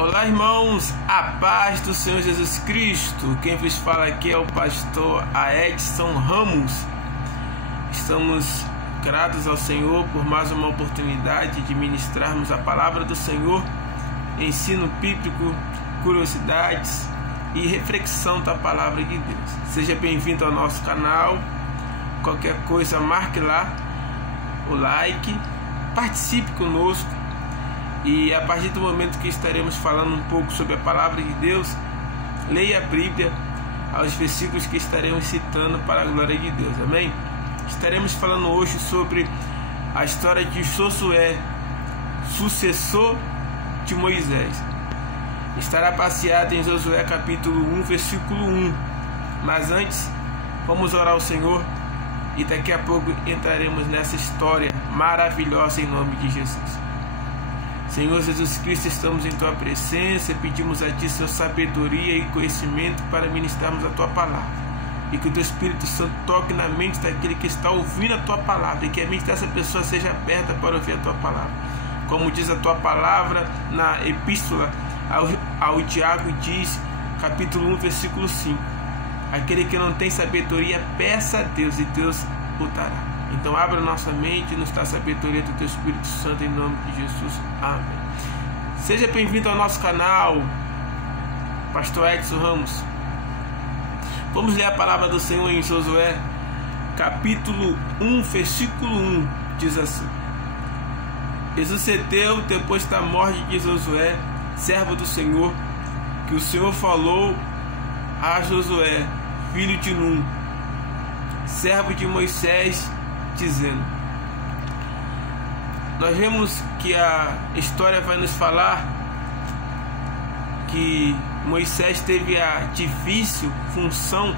Olá, irmãos, a paz do Senhor Jesus Cristo. Quem vos fala aqui é o pastor Edson Ramos. Estamos gratos ao Senhor por mais uma oportunidade de ministrarmos a palavra do Senhor, ensino bíblico, curiosidades e reflexão da palavra de Deus. Seja bem-vindo ao nosso canal. Qualquer coisa, marque lá o like, participe conosco. E a partir do momento que estaremos falando um pouco sobre a palavra de Deus, leia a Bíblia aos versículos que estaremos citando para a glória de Deus, amém? Estaremos falando hoje sobre a história de Josué, sucessor de Moisés. Estará baseado em Josué capítulo 1, versículo 1. Mas antes, vamos orar ao Senhor e daqui a pouco entraremos nessa história maravilhosa em nome de Jesus. Senhor Jesus Cristo, estamos em Tua presença, pedimos a Ti, Senhor, sabedoria e conhecimento para ministrarmos a Tua palavra. E que o Teu Espírito Santo toque na mente daquele que está ouvindo a Tua palavra, e que a mente dessa pessoa seja aberta para ouvir a Tua palavra. Como diz a Tua palavra na epístola ao Tiago, diz, capítulo 1, versículo 5. Aquele que não tem sabedoria, peça a Deus, e Deus o dará. Então abra nossa mente e nos dá a sabedoria do Teu Espírito Santo em nome de Jesus. Amém. Seja bem-vindo ao nosso canal, pastor Edson Ramos. Vamos ler a palavra do Senhor em Josué, capítulo 1, versículo 1. Diz assim: E sucedeu depois da morte de Josué, servo do Senhor, que o Senhor falou a Josué, filho de Num, servo de Moisés, dizendo. Nós vemos que a história vai nos falar que Moisés teve a difícil função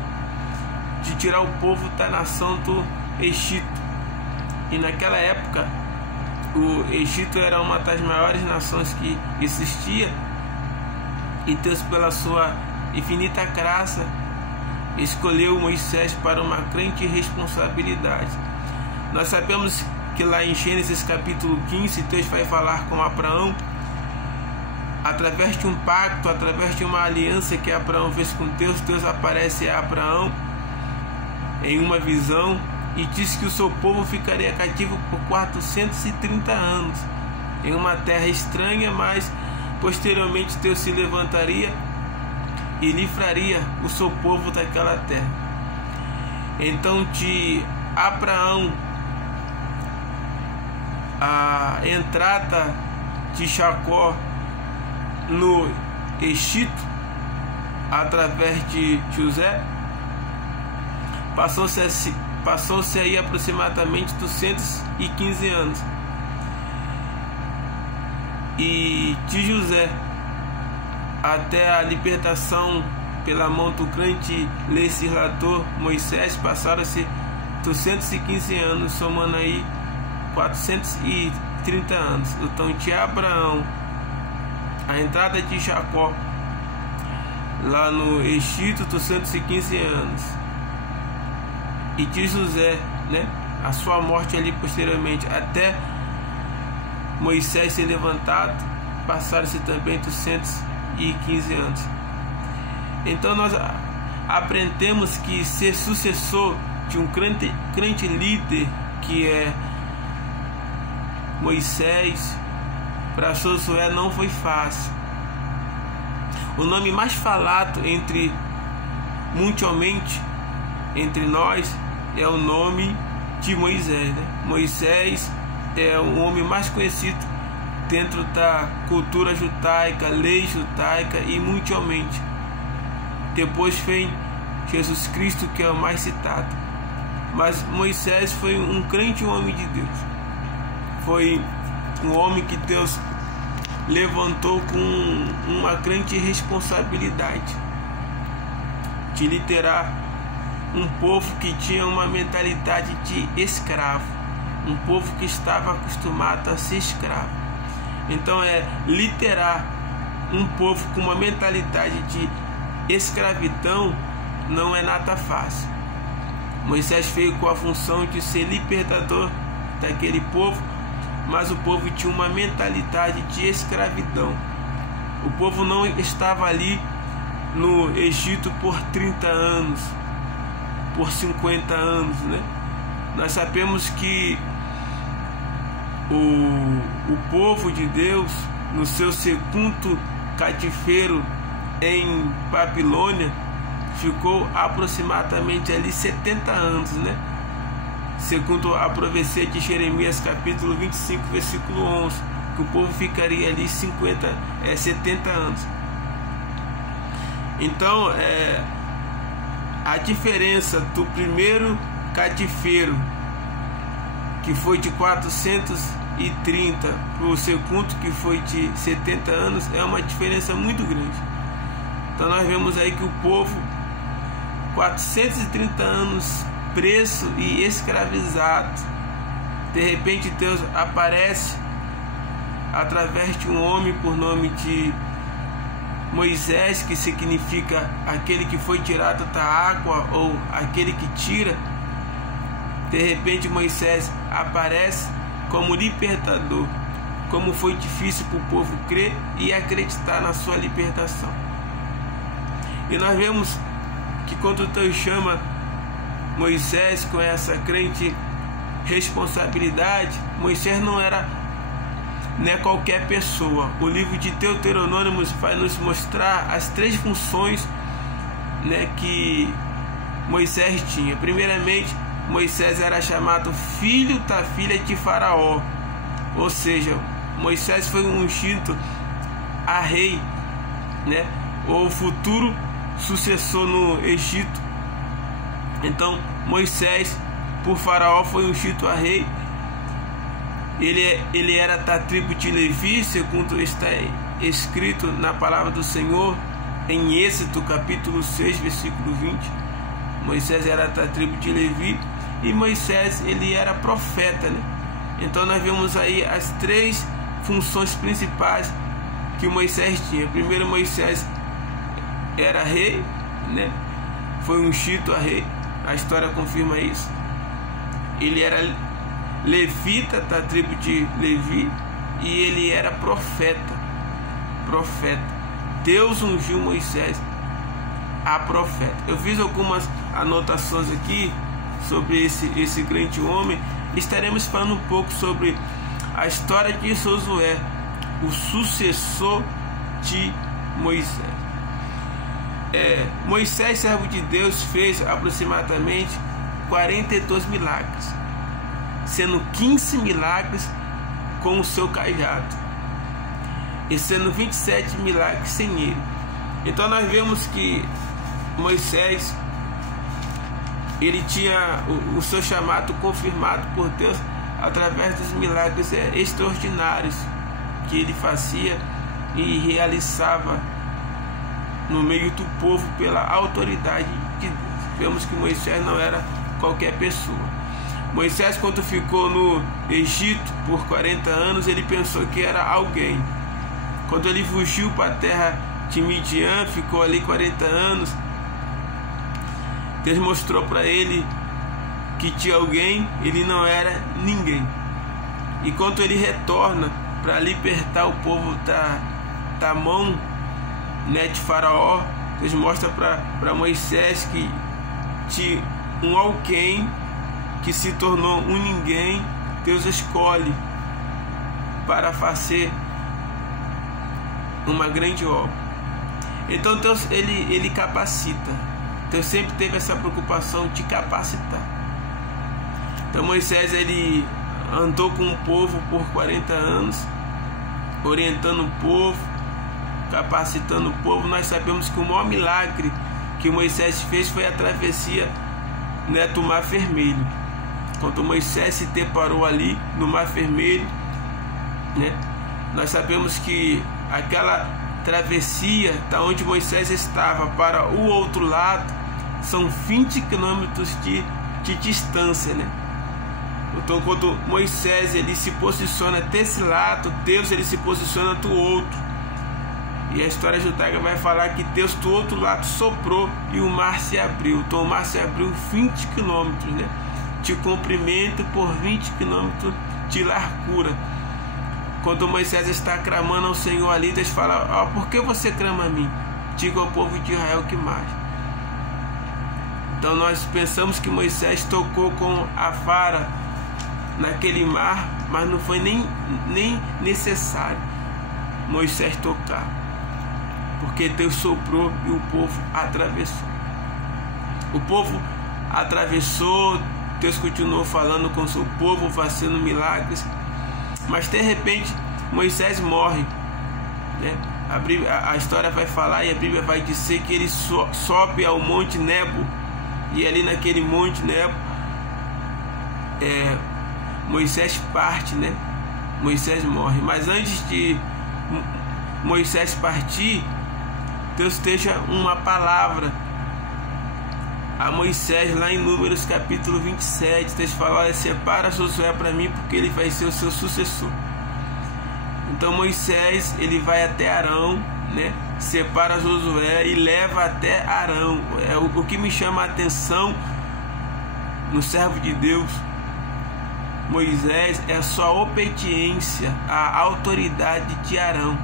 de tirar o povo da nação do Egito. E naquela época o Egito era uma das maiores nações que existia, e Deus, pela sua infinita graça, escolheu Moisés para uma grande responsabilidade. Nós sabemos que lá em Gênesis capítulo 15, Deus vai falar com Abraão através de um pacto, através de uma aliança que Abraão fez com Deus. Deus aparece a Abraão em uma visão e diz que o seu povo ficaria cativo por 430 anos em uma terra estranha, mas posteriormente Deus se levantaria e livraria o seu povo daquela terra. Então, de Abraão, a entrada de Jacó no Egito através de José, passou-se aí aproximadamente 215 anos. E de José até a libertação pela mão do grande legislador Moisés, passaram-se 215 anos, somando aí 430 anos. Então, de Abraão, a entrada de Jacó lá no Egito, 215 anos, e de José, a sua morte ali posteriormente, até Moisés ser levantado, passaram-se também 215 anos. Então nós aprendemos que ser sucessor de um grande líder que é Moisés, para Josué não foi fácil. O nome mais falado mundialmente entre nós é o nome de Moisés, Moisés é o homem mais conhecido dentro da cultura judaica, lei judaica e mundialmente. Depois vem Jesus Cristo, que é o mais citado. Mas Moisés foi um grande homem de Deus. Foi um homem que Deus levantou com uma grande responsabilidade de liderar um povo que tinha uma mentalidade de escravo, um povo que estava acostumado a ser escravo. Então, liderar um povo com uma mentalidade de escravidão não é nada fácil. Moisés veio com a função de ser libertador daquele povo, mas o povo tinha uma mentalidade de escravidão. O povo não estava ali no Egito por 30 anos, por 50 anos, né? Nós sabemos que o povo de Deus, no seu segundo cativeiro em Babilônia, ficou aproximadamente ali 70 anos, né? Segundo a profecia de Jeremias, capítulo 25, versículo 11, que o povo ficaria ali 70 anos. Então, a diferença do primeiro cativeiro, que foi de 430, para o segundo, que foi de 70 anos, é uma diferença muito grande. Então nós vemos aí que o povo, 430 anos preso e escravizado, de repente Deus aparece através de um homem por nome de Moisés, que significa aquele que foi tirado da água, ou aquele que tira. De repente Moisés aparece como libertador. Como foi difícil para o povo crer e acreditar na sua libertação. E nós vemos que quando Deus chama Moisés com essa grande responsabilidade, Moisés não era qualquer pessoa. O livro de Deuteronômio vai nos mostrar as 3 funções, que Moisés tinha. Primeiramente, Moisés era chamado filho da filha de Faraó, ou seja, Moisés foi ungido a rei, ou futuro sucessor no Egito. Então Moisés, por Faraó, foi ungido a rei. Ele era da tribo de Levi, segundo está escrito na palavra do Senhor em Êxodo capítulo 6, versículo 20. Moisés era da tribo de Levi, e Moisés, ele era profeta, Então nós vemos aí as 3 funções principais que Moisés tinha. Primeiro, Moisés era rei, foi ungido a rei, a história confirma isso. Ele era levita da tribo de Levi, e ele era profeta. Deus ungiu Moisés a profeta. Eu fiz algumas anotações aqui sobre esse grande homem. Estaremos falando um pouco sobre a história de Josué, o sucessor de Moisés. Moisés, servo de Deus, fez aproximadamente 42 milagres, sendo 15 milagres com o seu cajado, e sendo 27 milagres sem ele. Então nós vemos que Moisés, ele tinha o seu chamado confirmado por Deus através dos milagres extraordinários que ele fazia e realizava no meio do povo pela autoridade de Deus. Vemos que Moisés não era qualquer pessoa. Moisés, quando ficou no Egito por 40 anos, ele pensou que era alguém. Quando ele fugiu para a terra de Midian, ficou ali 40 anos, Deus mostrou para ele que tinha alguém, ele não era ninguém. E quando ele retorna para libertar o povo da mão de Faraó, Deus mostra para Moisés que tinha um alguém que se tornou um ninguém. Deus escolhe para fazer uma grande obra. Então Deus ele capacita. Deus sempre teve essa preocupação de capacitar. Então Moisés, ele andou com o povo por 40 anos, orientando o povo, capacitando o povo. Nós sabemos que o maior milagre que Moisés fez foi a travessia do Mar Vermelho. Quando Moisés se deparou ali no Mar Vermelho, nós sabemos que aquela travessia da onde Moisés estava para o outro lado são 20 quilômetros de distância, Então quando Moisés ele se posiciona desse lado, Deus ele se posiciona do outro. E a história judaica vai falar que Deus do outro lado soprou e o mar se abriu. Então o mar se abriu 20 quilômetros, de comprimento por 20 quilômetros de largura. quando Moisés está clamando ao Senhor ali, Deus fala: por que você clama a mim? Diga ao povo de Israel que mais. Então nós pensamos que Moisés tocou com a vara naquele mar, mas não foi nem necessário Moisés tocar, porque Deus soprou e o povo atravessou. O povo atravessou, Deus continuou falando com o seu povo, fazendo milagres, mas de repente Moisés morre, né? A história vai falar e a Bíblia vai dizer que ele sobe ao Monte Nebo, e ali naquele Monte Nebo Moisés parte, né? Moisés morre, mas antes de Moisés partir, Deus deixa uma palavra a Moisés lá em Números capítulo 27. Deus fala: olha, separa Josué para mim, porque ele vai ser o seu sucessor. Então Moisés, ele vai até Arão, né? Separa Josué e leva até Arão. O que me chama a atenção no servo de Deus Moisés é a sua obediência à autoridade de Arão.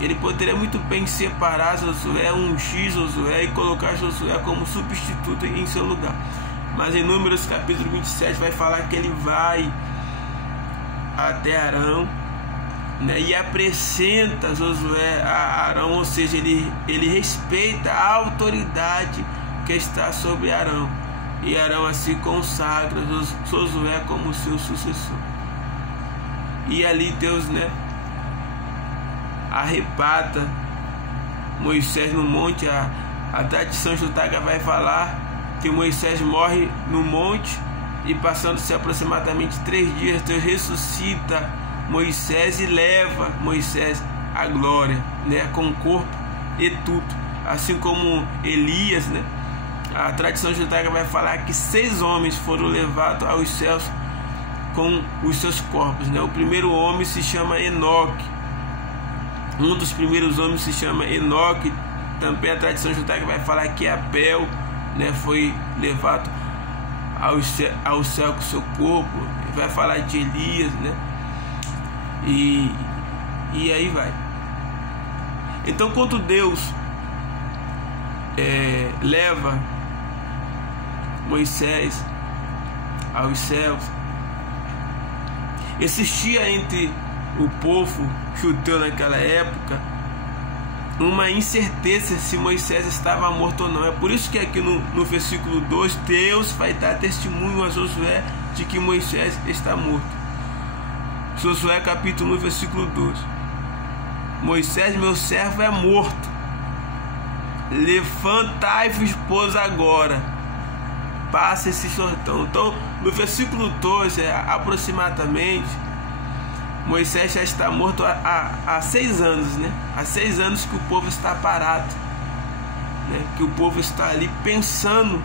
Ele poderia muito bem separar Josué, ungir Josué e colocar Josué como substituto em seu lugar. Mas em Números capítulo 27 vai falar que ele vai até Arão, né, e apresenta Josué a Arão, ou seja, ele respeita a autoridade que está sobre Arão. E Arão assim consagra Josué como seu sucessor. E ali Deus, né, arrebata Moisés no monte. A tradição judaica vai falar que Moisés morre no monte, e passando-se aproximadamente 3 dias, Deus ressuscita Moisés e leva Moisés à glória, né, com o corpo e tudo, assim como Elias, né? A tradição judaica vai falar que 6 homens foram levados aos céus com os seus corpos, né? O primeiro homem se chama Enoque. Um dos primeiros homens se chama Enoque. Também a tradição judaica vai falar que Abel, né, foi levado ao céu com seu corpo. Vai falar de Elias, né? E aí vai. Então, quando Deus leva Moisés aos céus, existia entre o povo judeu naquela época uma incerteza se Moisés estava morto ou não. É por isso que aqui no versículo 2 Deus vai dar testemunho a Josué de que Moisés está morto. Josué capítulo 1 versículo 2: Moisés, meu servo, é morto. Levantai-vos, pois, agora, passa esse Jordão. Então, no versículo 12, aproximadamente, Moisés já está morto há 6 anos, né? Há 6 anos que o povo está parado, né? Que o povo está ali pensando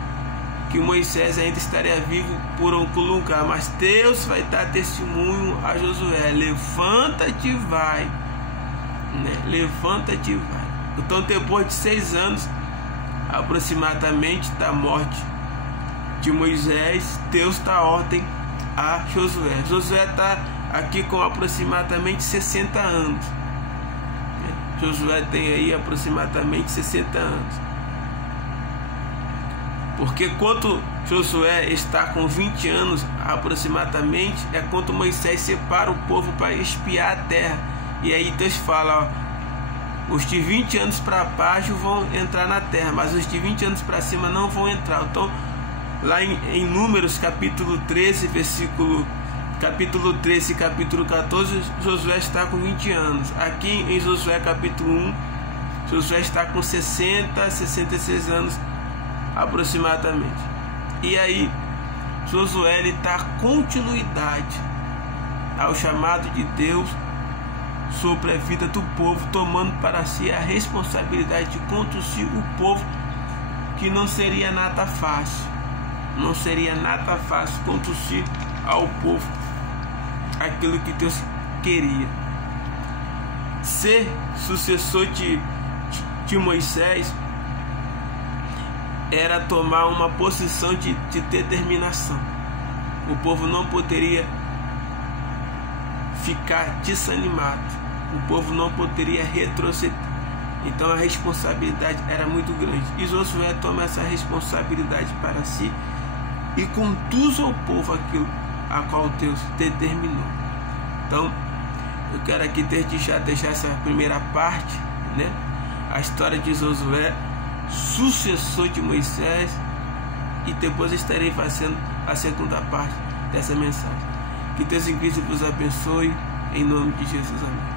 que Moisés ainda estaria vivo por algum lugar. Mas Deus vai dar testemunho a Josué: levanta-te e vai, né? Levanta-te e vai. Então, depois de 6 anos aproximadamente da morte de Moisés, Deus dá ordem a Josué. Josué está aqui com aproximadamente 60 anos. Josué tem aí aproximadamente 60 anos. Porque quando Josué está com 20 anos aproximadamente, é quando Moisés separa o povo para espiar a terra. E aí Deus fala: os de 20 anos para baixo vão entrar na terra, mas os de 20 anos para cima não vão entrar. Então, lá em Números capítulo 13, capítulo 13 e capítulo 14, Josué está com 20 anos. Aqui em Josué capítulo 1, Josué está com 66 anos aproximadamente. E aí Josué ele dá continuidade ao chamado de Deus sobre a vida do povo, tomando para si a responsabilidade de conduzir o povo, que não seria nada fácil. Não seria nada fácil conduzir ao povo aquilo que Deus queria. Ser sucessor de Moisés era tomar uma posição de determinação. O povo não poderia ficar desanimado. O povo não poderia retroceder. Então a responsabilidade era muito grande. E Josué toma essa responsabilidade para si e conduz ao povo aquilo a qual Deus determinou. Então, eu quero aqui desde já deixar essa primeira parte, né? A história de Josué, sucessor de Moisés, e depois estarei fazendo a segunda parte dessa mensagem. Que Deus em Cristo vos abençoe, em nome de Jesus, amém.